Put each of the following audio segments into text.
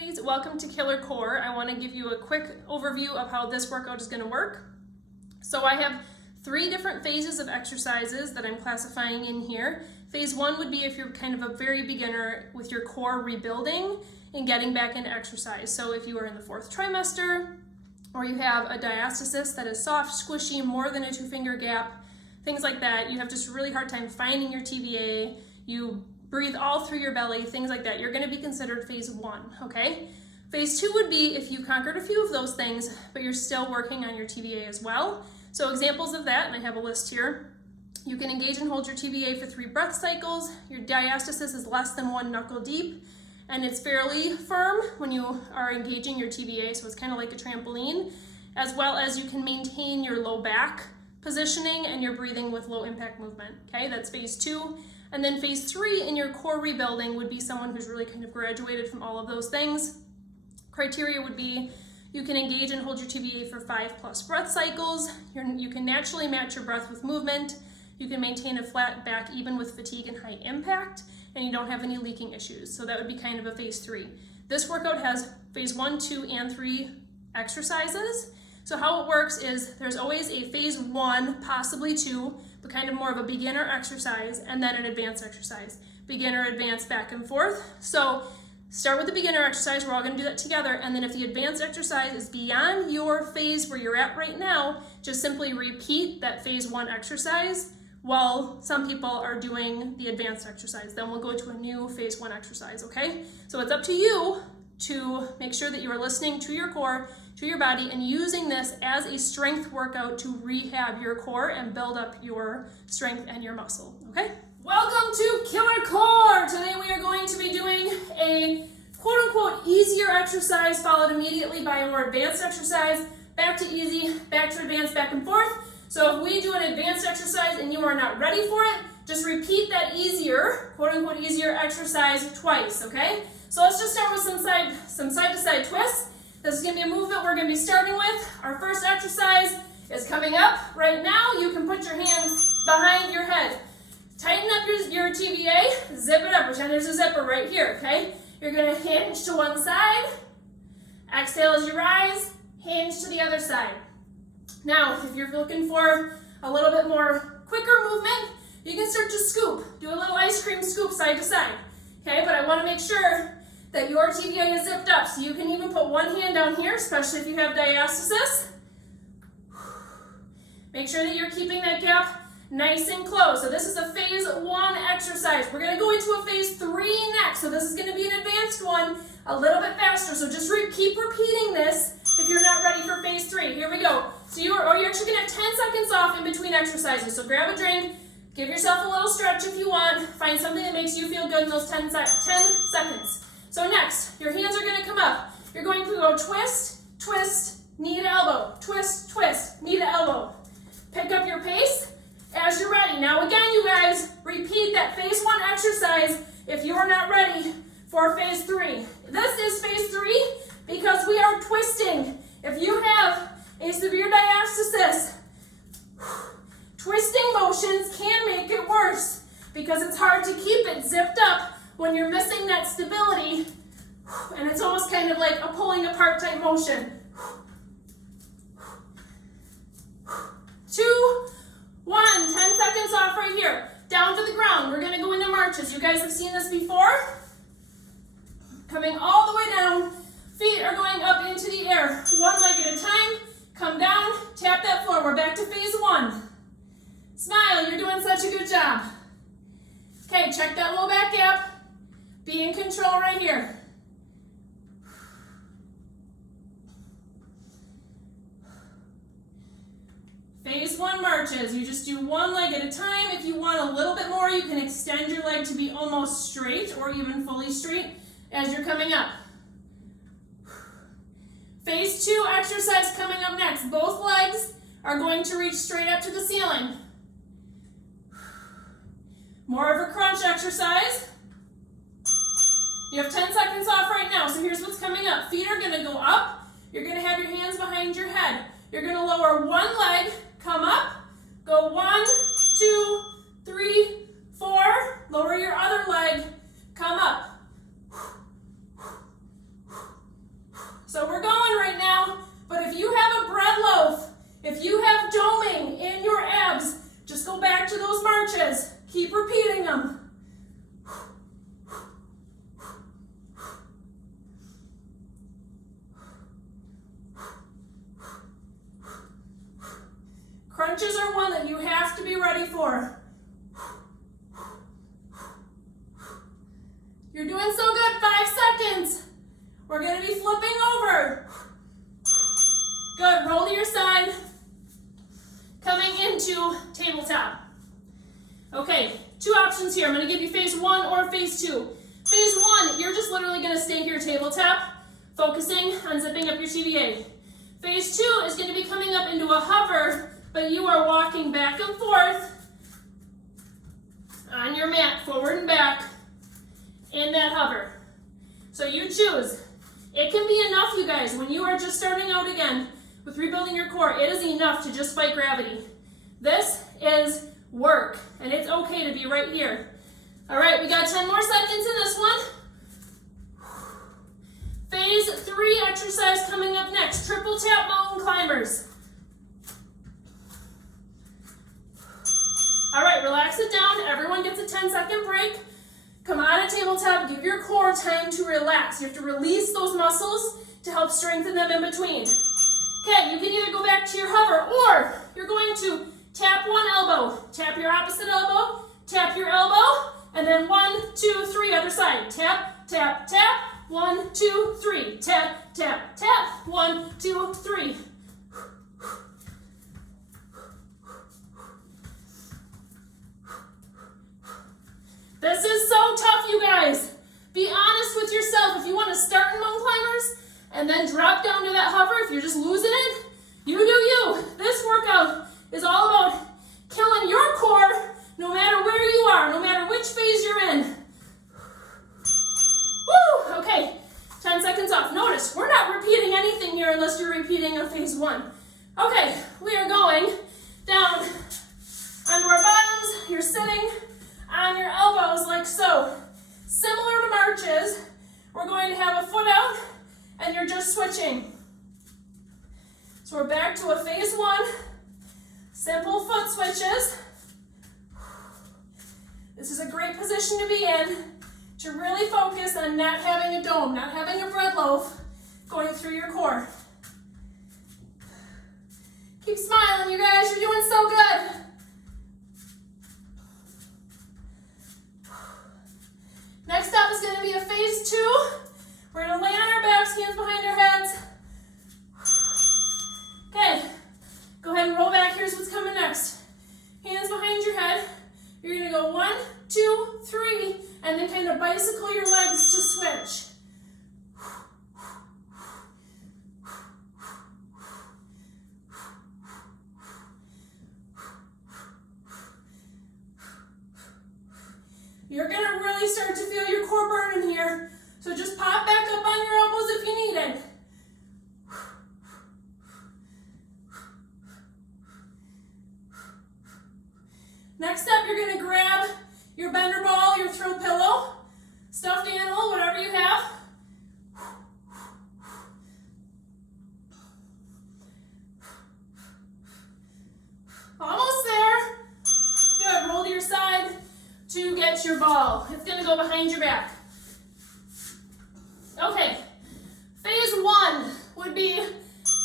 ladies, welcome to Killer Core. I want to give you a quick overview of how this workout is going to work. So I have 3 different phases of exercises that I'm classifying in here. Phase 1 would be if you're kind of a very beginner with your core rebuilding and getting back into exercise. So if you are in the 4th trimester, or you have a diastasis that is soft, squishy, more than a 2-finger gap, things like that, you have just a really hard time finding your TVA, you breathe all through your belly, things like that, you're going to be considered phase 1, okay? Phase 2 would be if you conquered a few of those things, but you're still working on your TVA as well. So examples of that, and I have a list here, you can engage and hold your TVA for 3 breath cycles, your diastasis is less than 1 knuckle deep, and it's fairly firm when you are engaging your TVA, so it's kind of like a trampoline, as well as you can maintain your low back positioning and your breathing with low impact movement, okay? That's phase 2. And then phase 3 in your core rebuilding would be someone who's really kind of graduated from all of those things. Criteria would be you can engage and hold your TVA for 5+ breath cycles. You can naturally match your breath with movement. You can maintain a flat back even with fatigue and high impact, and you don't have any leaking issues. So that would be kind of a phase 3. This workout has phase 1, 2, and 3 exercises. So how it works is there's always a phase 1, possibly 2, but kind of more of a beginner exercise, and then an advanced exercise. Beginner, advanced, back and forth. So start with the beginner exercise, we're all gonna do that together, and then if the advanced exercise is beyond your phase where you're at right now, just simply repeat that phase 1 exercise while some people are doing the advanced exercise. Then we'll go to a new phase 1 exercise, okay? So it's up to you to make sure that you are listening to your core, to your body, and using this as a strength workout to rehab your core and build up your strength and your muscle, okay? Welcome to Killer Core! Today we are going to be doing a quote-unquote easier exercise followed immediately by a more advanced exercise. Back to easy, back to advanced, back and forth. So if we do an advanced exercise and you are not ready for it, just repeat that easier, quote-unquote easier exercise twice, okay? So let's just start with some side-to-side twists. This is going to be a movement we're going to be starting with. Our first exercise is coming up. Right now, you can put your hands behind your head. Tighten up your TVA, zip it up. Pretend there's a zipper right here, okay? You're going to hinge to one side. Exhale as you rise, hinge to the other side. Now, if you're looking for a little bit more quicker movement, you can start to scoop. Do a little ice cream scoop side to side, okay? But I want to make sure that your TVA is zipped up. So you can even put one hand down here, especially if you have diastasis. Make sure that you're keeping that gap nice and close. So this is a phase 1 exercise. We're gonna go into a phase 3 next. So this is gonna be an advanced one, a little bit faster. So just keep repeating this if you're not ready for phase 3. Here we go. So you're actually gonna have 10 seconds off in between exercises. So grab a drink, give yourself a little stretch if you want. Find something that makes you feel good in those 10 seconds. So next, your hands are going to come up. You're going to go twist, twist, knee to elbow, twist, twist, knee to elbow. Pick up your pace as you're ready. Now again, you guys, repeat that phase 1 exercise if you're not ready for phase 3. This is phase 3 because we are twisting. If you have a severe diastasis, twisting motions can make it worse because it's hard to keep it zipped up when you're missing that stability, and it's almost kind of like a pulling apart type motion. 2, 1, 10 seconds off right here. Down to the ground. We're gonna go into marches. You guys have seen this before. Coming all the way down. Feet are going up into the air. One leg at a time. Come down, tap that floor. We're back to phase 1. Smile, you're doing such a good job. Okay, check that low back gap. Be in control right here. Phase 1 marches. You just do one leg at a time. If you want a little bit more, you can extend your leg to be almost straight or even fully straight as you're coming up. Phase 2 exercise coming up next. Both legs are going to reach straight up to the ceiling. More of a crunch exercise. You have 10 seconds off right now, so here's what's coming up. Feet are gonna go up. You're gonna have your hands behind your head. You're gonna lower one leg, come up, go 1, 2, 3, 4, lower your other leg, come up. Crunches are one that you have to be ready for. You're doing so good, 5 seconds. We're gonna be flipping over. Good, roll to your side. Coming into tabletop. Okay, 2 options here. I'm gonna give you phase 1 or phase 2. Phase 1, you're just literally gonna stay here tabletop, focusing on zipping up your TVA. Phase 2 is gonna be coming up into a hover, but you are walking back and forth on your mat, forward and back, in that hover. So you choose. It can be enough, you guys, when you are just starting out again with rebuilding your core, it is enough to just fight gravity. This is work, and it's okay to be right here. All right, we got 10 more seconds in this one. Phase 3 exercise coming up next, triple tap mountain climbers. All right, relax it down. Everyone gets a 10-second break. Come on to tabletop, give your core time to relax. You have to release those muscles to help strengthen them in between. Okay, you can either go back to your hover, or you're going to tap one elbow, tap your opposite elbow, tap your elbow, and then 1, 2, 3, other side. Tap, tap, tap, 1, 2, 3. Tap, tap, tap, 1, 2, 3. This is so tough, you guys. Be honest with yourself. If you want to start in mountain climbers and then drop down to that hover, if you're just losing it, you do you. This workout is all about killing your core no matter where you are, no matter which phase you're in. Woo! Okay, 10 seconds off. Notice, we're not repeating anything here unless you're repeating a phase 1. Okay, we are going down onto our bottoms. You're sitting on your elbows like so. Similar to marches, we're going to have a foot out and you're just switching. So we're back to a phase 1, simple foot switches. This is a great position to be in to really focus on not having a dome, not having a bread loaf going through your core. Keep smiling, you guys, you're doing so good. Next up is going to be a phase 2. We're going to lay on our backs, hands behind our heads. Okay, go ahead and roll back. Here's what's coming next. Hands behind your head. You're going to go 1, 2, 3, and then kind of bicycle your legs to switch. You're going to really start to feel your core burning here. So just pop back up on your elbows if you need it. Next up, you're going to grab your bender ball, your throw pillow, stuffed animal, whatever you have. Almost there. Good, roll to your side to get your ball. It's going to go behind your back. Okay, phase 1 would be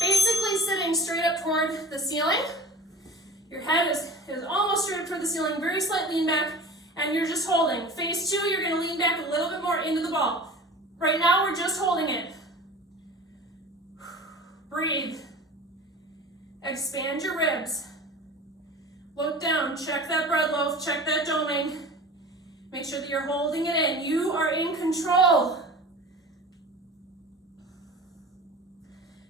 basically sitting straight up toward the ceiling. Your head is almost straight up toward the ceiling, very slight lean back, and you're just holding. Phase 2, you're going to lean back a little bit more into the ball. Right now, we're just holding it. Breathe. Expand your ribs. Look down, check that bread loaf, check that doming. Make sure that you're holding it in. You are in control.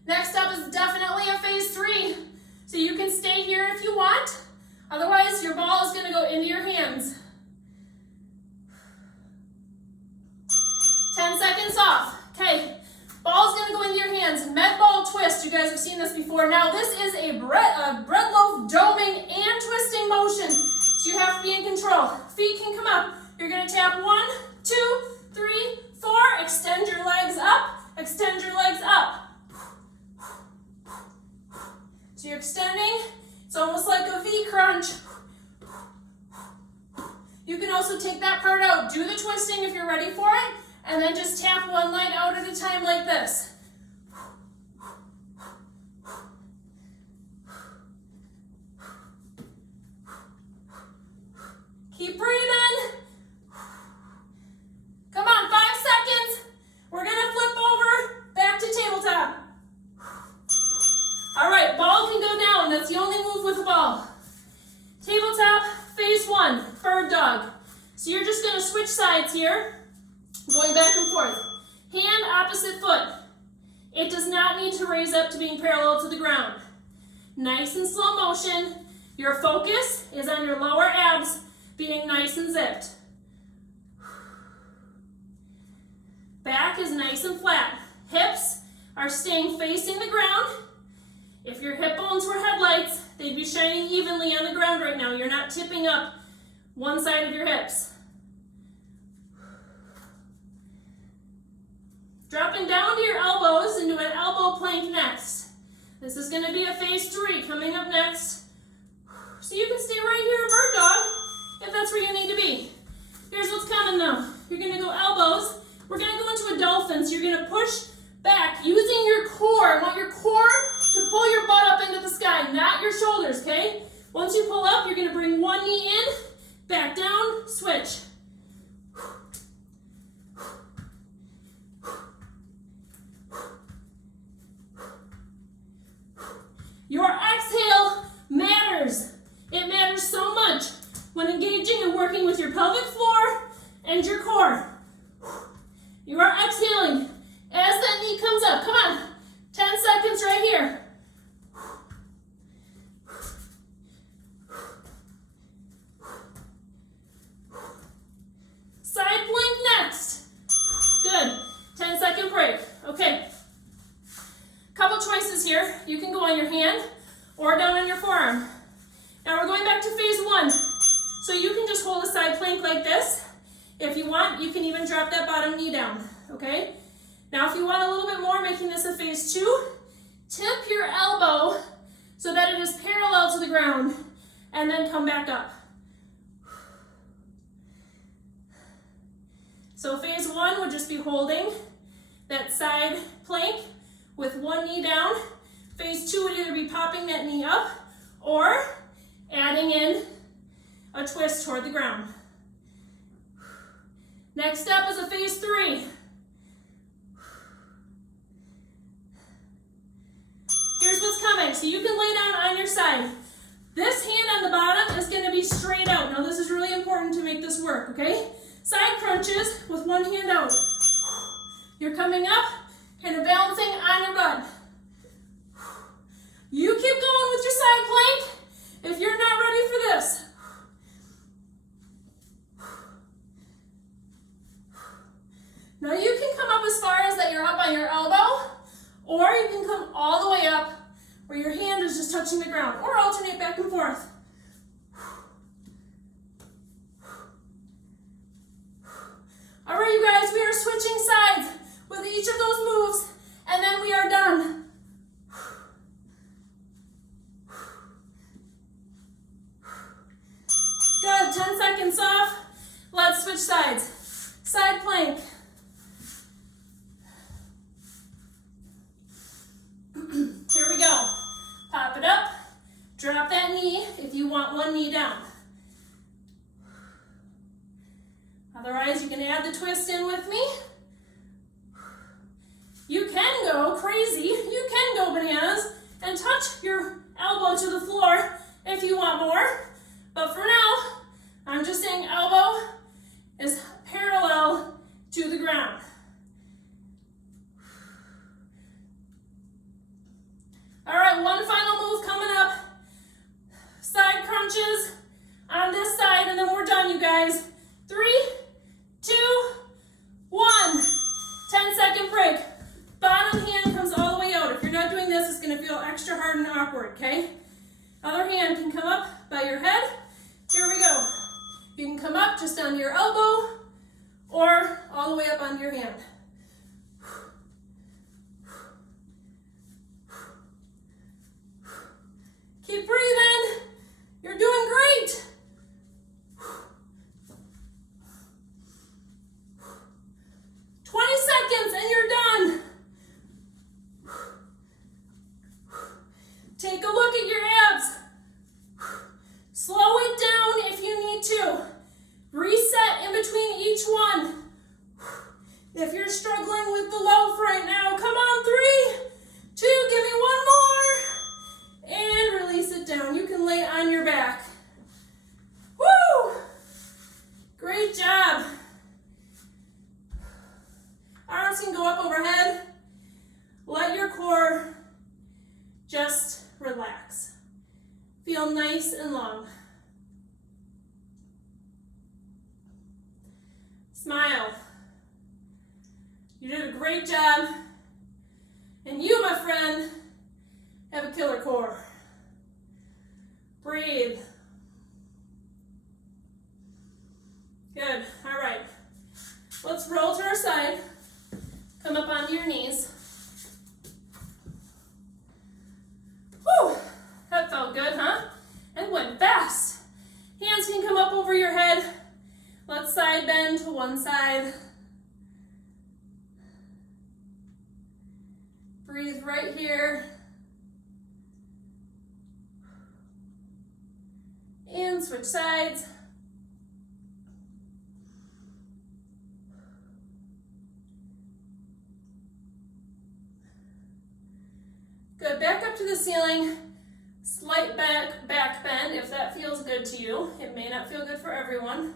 Next up is definitely a phase 3. So you can stay here if you want. Otherwise, your ball is going to go into your hands. 10 seconds off. Okay, ball's going to go into your hands. Med ball twist. You guys have seen this before. Now, this is a bread loaf doming and twisting motion. So you have to be in control. Feet can come up. You're going to tap 1, 2, 3, 4. Extend your legs up. Extend your legs up. So you're extending. It's almost like a V crunch. You can also take that part out. Do the twisting if you're ready for it. And then just tap one leg out at a time like this. opposite foot. It does not need to raise up to being parallel to the ground. Nice and slow motion. Your focus is on your lower abs being nice and zipped. Back is nice and flat. Hips are staying facing the ground. If your hip bones were headlights, they'd be shining evenly on the ground right now. You're not tipping up one side of your hips. Dropping down to your elbows into an elbow plank next. This is going to be a phase 3 coming up next. So you can stay right here in bird dog if that's where you need to be. Here's what's coming though. You're going to go elbows. We're going to go into a dolphin. So you're going to push back using your core. I want your core to pull your butt up into the sky, not your shoulders, okay? Once you pull up, you're going to bring one knee in, back down, switch. Your exhale matters. It matters so much when engaging and working with your pelvic floor and your core. You are exhaling as that knee comes up. Come on, 10 seconds right here. Side plank next. Good, 10-second break. Okay. Couple choices here. You can go on your hand or down on your forearm. Now we're going back to phase 1. So you can just hold a side plank like this. If you want, you can even drop that bottom knee down, okay? Now if you want a little bit more, making this a phase 2, tip your elbow so that it is parallel to the ground and then come back up. So phase 1 would just be holding that side plank with one knee down. Phase 2 would either be popping that knee up or adding in a twist toward the ground. Next up is a phase 3. Here's what's coming. So you can lay down on your side. This hand on the bottom is going to be straight out. Now this is really important to make this work, okay? Side crunches with one hand out. You're coming up, kind of balancing on your butt. You keep going with your side plank if you're not ready for this. Now you can come up as far as that you're up on your elbow, or you can come all the way up where your hand is just touching the ground, or alternate back and forth. All right, you guys, we are switching sides with each of those moves, and then we are done. Good, 10 seconds off. Let's switch sides. Side plank. Here we go. Pop it up. Drop that knee if you want one knee down. Otherwise, you can add the twist in with me. You can go crazy. You can go bananas and touch your elbow to the floor if you want more. But for now, I'm just saying elbow is parallel to the ground. All right, one final move coming up. Side crunches on this side, and then we're done, you guys. 3, 2, 1. 10-second break. Bottom hand comes all the way out. If you're not doing this, it's gonna feel extra hard and awkward, okay? Other hand can come up by your head. Here we go. You can come up just on your elbow or all the way up on your hand. Keep breathing. You're doing great. And you're done. Take a look at your abs. Slow it down if you need to. Reset in between each one. If you're feel nice and long. Smile. You did a great job. And you, my friend, have a killer core. Breathe. Good. All right. Let's roll to our side. Come up onto your knees. Whew. That felt good, huh? And went fast. Hands can come up over your head. Let's side bend to one side. Breathe right here. And switch sides. Good, back up to the ceiling. Slight back bend if that feels good to you. It may not feel good for everyone.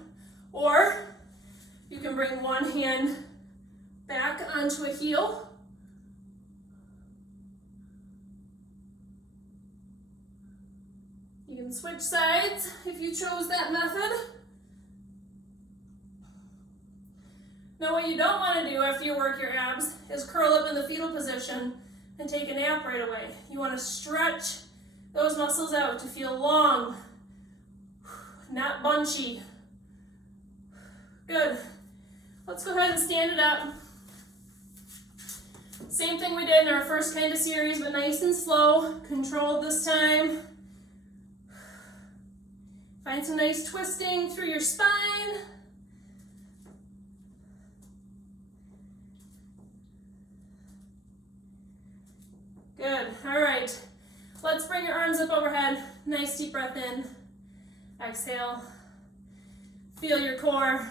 Or you can bring one hand back onto a heel. You can switch sides if you chose that method. Now what you don't want to do after you work your abs is curl up in the fetal position and take a nap right away. You want to stretch those muscles out to feel long, not bunchy. Good. Let's go ahead and stand it up. Same thing we did in our first kind of series, but nice and slow, controlled this time. Find some nice twisting through your spine. Good, all right. Let's bring your arms up overhead. Nice deep breath in. Exhale. Feel your core.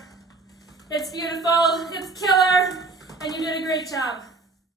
It's beautiful, it's killer, and you did a great job.